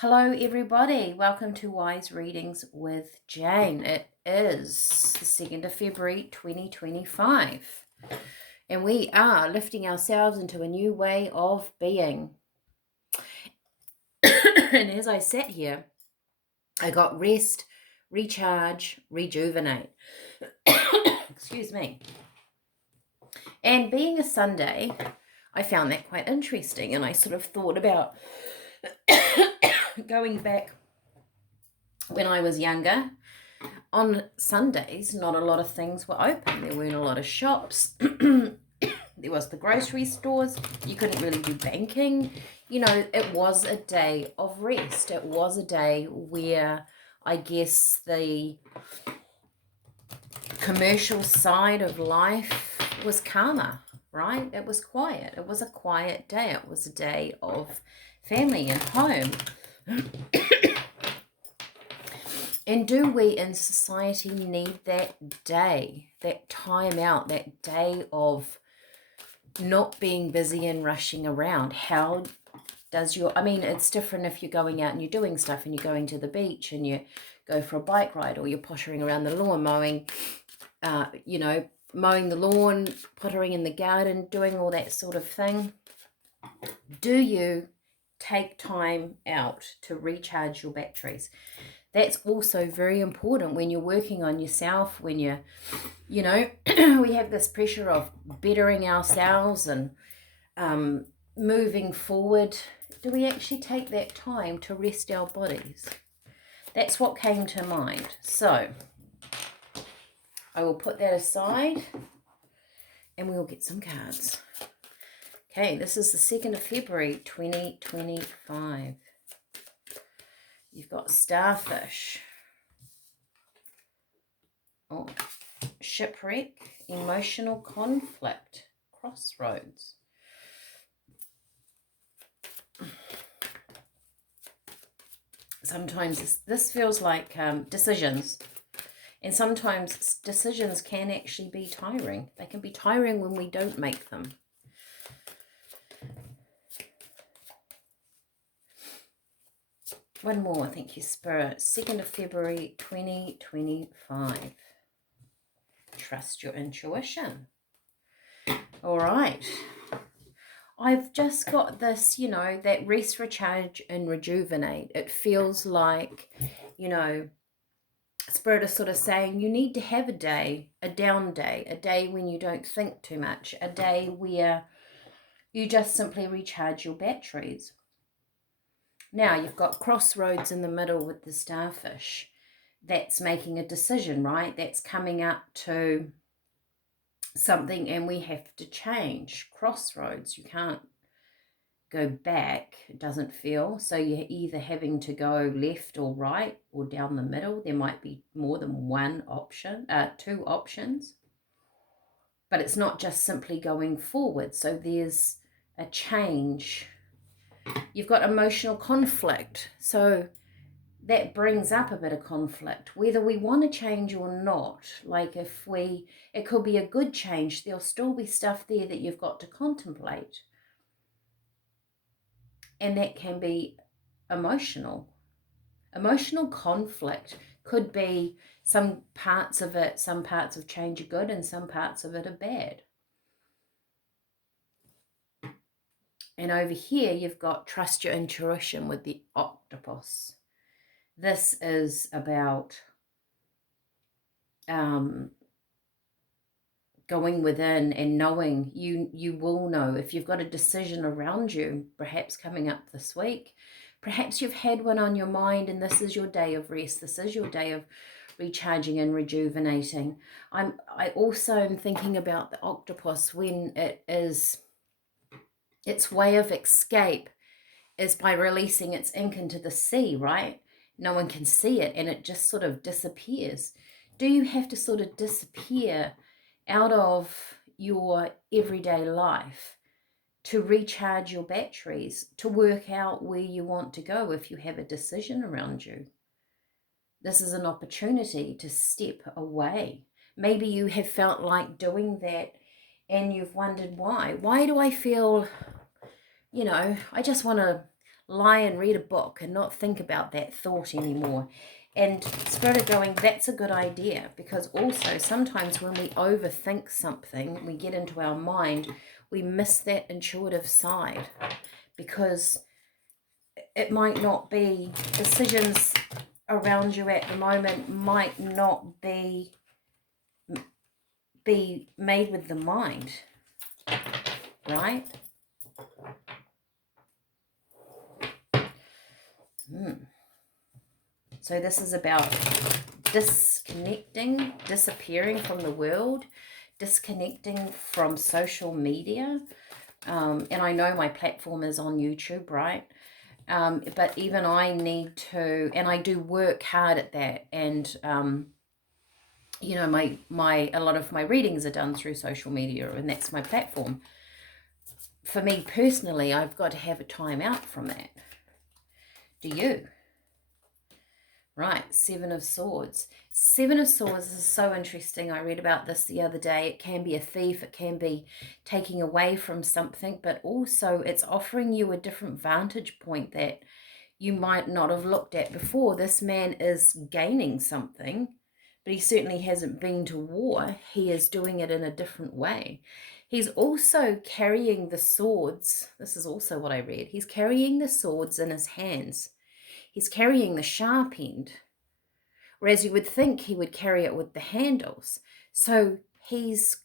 Hello, everybody. Welcome to Wise Readings with Jane. It is the 2nd of February 2025, and we are lifting ourselves into a new way of being. And as I sat here, I got rest, recharge, rejuvenate. Excuse me. And being a Sunday, I found that quite interesting, and I sort of thought about going back when I was younger. On Sundays, not a lot of things were open. There weren't a lot of shops. There was the grocery stores. You couldn't really do banking. It was a day of rest. It was a day where I guess the commercial side of life was calmer, right? It was quiet. It was a quiet day. It was a day of family and home. And do we in society need that day, that time out, that day of not being busy and rushing around? How does it's different if you're going out and you're doing stuff and you're going to the beach and you go for a bike ride, or you're pottering around the lawn, mowing the lawn, pottering in the garden, doing all that sort of thing. Do you take time out to recharge your batteries? That's also very important when you're working on yourself, when we have this pressure of bettering ourselves and moving forward. Do we actually take that time to rest our bodies? That's what came to mind. So I will put that aside and we'll get some cards. Okay, this is the 2nd of February 2025. You've got starfish, shipwreck, emotional conflict, crossroads. Sometimes this feels like decisions. And sometimes decisions can actually be tiring. They can be tiring when we don't make them. One more, thank you, Spirit. 2nd of February 2025. Trust your intuition. All right. I've just got this, that rest, recharge, and rejuvenate. It feels like, Spirit is sort of saying you need to have a day, a down day, a day when you don't think too much, a day where you just simply recharge your batteries. Now, you've got crossroads in the middle with the starfish. That's making a decision, right? That's coming up to something and we have to change. Crossroads, you can't go back, it doesn't feel. So you're either having to go left or right or down the middle. There might be more than one option, two options. But it's not just simply going forward. So there's a change. You've got emotional conflict. So that brings up a bit of conflict, whether we want to change or not. Like it could be a good change. There'll still be stuff there that you've got to contemplate. And that can be emotional. Emotional conflict could be some parts of change are good and some parts of it are bad. And over here, you've got trust your intuition with the octopus. This is about going within and knowing. You will know if you've got a decision around you, perhaps coming up this week. Perhaps you've had one on your mind and this is your day of rest. This is your day of recharging and rejuvenating. I also am thinking about the octopus when its way of escape is by releasing its ink into the sea, right? No one can see it and it just sort of disappears. Do you have to sort of disappear out of your everyday life to recharge your batteries, to work out where you want to go if you have a decision around you? This is an opportunity to step away. Maybe you have felt like doing that and you've wondered why. Why do I feel, I just want to lie and read a book and not think about that thought anymore. And Spirit are going, that's a good idea, because also sometimes when we overthink something, we get into our mind, we miss that intuitive side, because it might not be, decisions around you at the moment might not be made with the mind, right? So this is about disconnecting, disappearing from the world, disconnecting from social media. And I know my platform is on YouTube, right? But even I need to, and I do work hard at that. And, you know, a lot of my readings are done through social media, and that's my platform. For me personally, I've got to have a time out from that. Do you? Right, Seven of Swords. Seven of Swords is so interesting. I read about this the other day. It can be a thief. It can be taking away from something, but also it's offering you a different vantage point that you might not have looked at before. This man is gaining something, but he certainly hasn't been to war. He is doing it in a different way. He's also carrying the swords. This is also what I read. He's carrying the swords in his hands. He's carrying the sharp end, whereas you would think he would carry it with the handles. So he's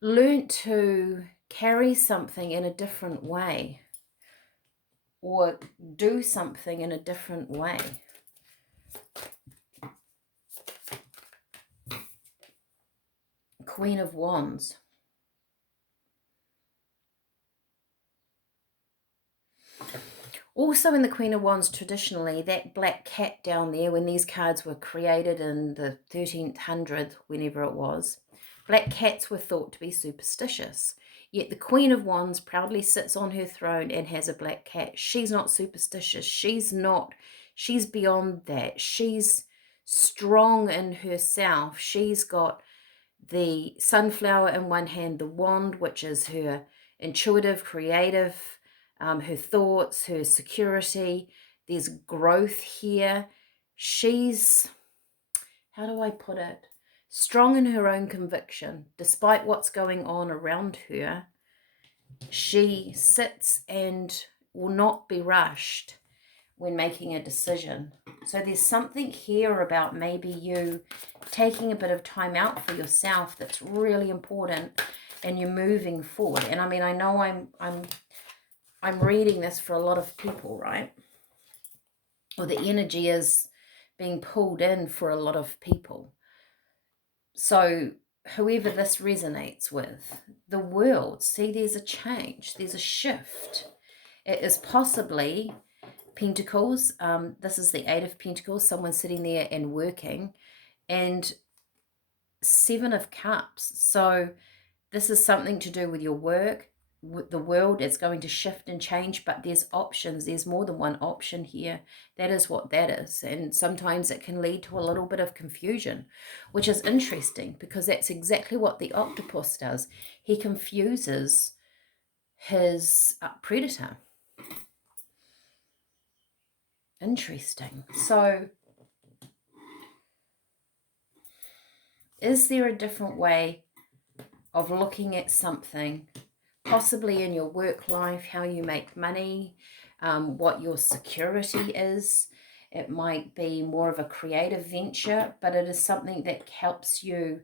learnt to carry something in a different way, or do something in a different way. Queen of Wands. Also in the Queen of Wands, traditionally, that black cat down there, when these cards were created in the 1300s, whenever it was, black cats were thought to be superstitious. Yet the Queen of Wands proudly sits on her throne and has a black cat. She's not superstitious. She's beyond that. She's strong in herself. She's got the sunflower in one hand, the wand, which is her intuitive, creative, her thoughts, her security. There's growth here. She's, how do I put it? Strong in her own conviction. Despite what's going on around her, she sits and will not be rushed when making a decision. So there's something here about maybe you taking a bit of time out for yourself that's really important, and you're moving forward. And I mean, I know I'm reading this for a lot of people, right? Or the energy is being pulled in for a lot of people. So whoever this resonates with, the world, see, there's a change, there's a shift. It is possibly Pentacles. This is the Eight of Pentacles, someone sitting there and working, and Seven of Cups. So this is something to do with your work, with the world. It's going to shift and change, but there's options. There's more than one option here. That is what that is. And sometimes it can lead to a little bit of confusion, which is interesting, because that's exactly what the octopus does. He confuses his predator. Interesting. So is there a different way of looking at something, possibly in your work life, how you make money, what your security is? It might be more of a creative venture, but it is something that helps you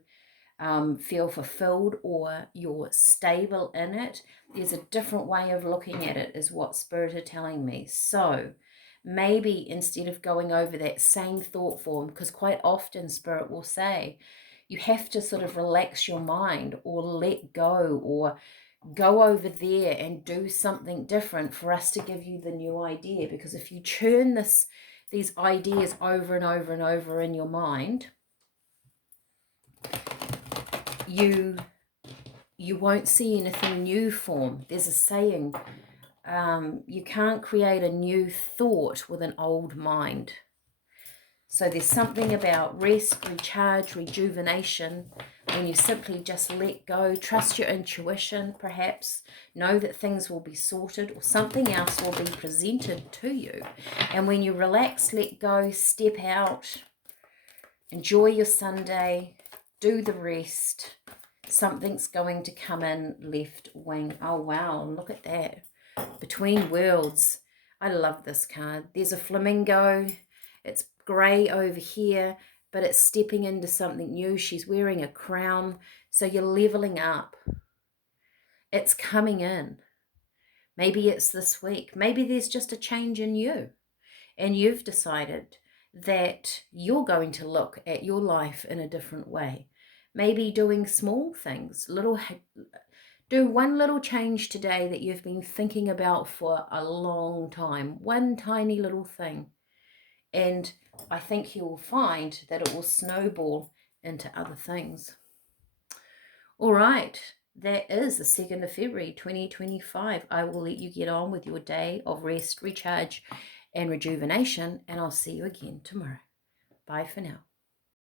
feel fulfilled, or you're stable in it. There's a different way of looking at it, is what Spirit are telling me. So maybe instead of going over that same thought form, because quite often Spirit will say, you have to sort of relax your mind, or let go, or go over there and do something different for us to give you the new idea. Because if you churn these ideas over and over and over in your mind, you won't see anything new form. There's a saying, you can't create a new thought with an old mind. So there's something about rest, recharge, rejuvenation, when you simply just let go, trust your intuition perhaps, know that things will be sorted or something else will be presented to you. And when you relax, let go, step out, enjoy your Sunday, do the rest, something's going to come in left wing. Oh, wow, look at that. Between Worlds. I love this card. There's a flamingo. It's grey over here, but it's stepping into something new. She's wearing a crown. So you're leveling up. It's coming in. Maybe it's this week. Maybe there's just a change in you. And you've decided that you're going to look at your life in a different way. Maybe doing small things, do one little change today that you've been thinking about for a long time. One tiny little thing. And I think you will find that it will snowball into other things. All right. That is the 2nd of February 2025. I will let you get on with your day of rest, recharge, and rejuvenation. And I'll see you again tomorrow. Bye for now.